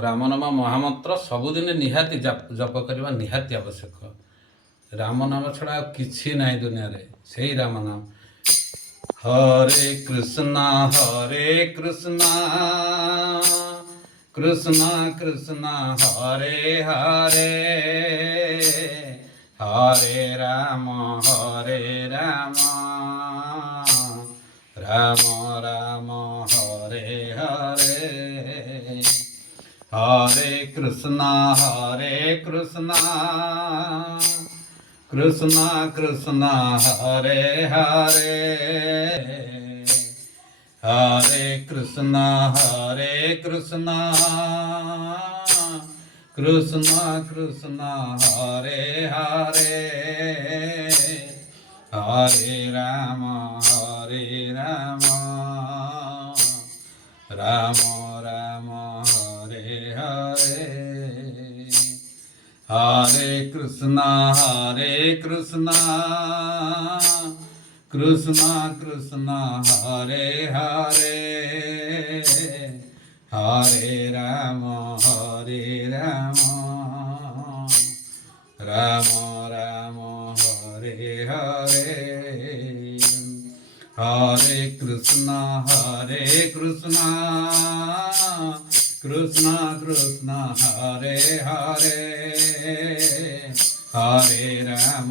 राम नाम महामंत्र सबुदिन निहाती जप करवा निहाती आवश्यक। राम नाम छड़ा किछि नाही दुनिया रे, सेही राम नाम। हरे कृष्णा कृष्णा कृष्णा हरे हरे, हरे राम राम राम हरे हरे। हरे कृष्णा कृष्णा कृष्णा हरे हरे, हरे कृष्णा कृष्णा कृष्णा हरे हरे, हरे राम राम राम हरे हरे। हरे कृष्णा कृष्णा कृष्णा हरे हरे, हरे राम राम राम हरे हरे। हरे कृष्णा कृष्णा कृष्णा हरे हरे, हरे राम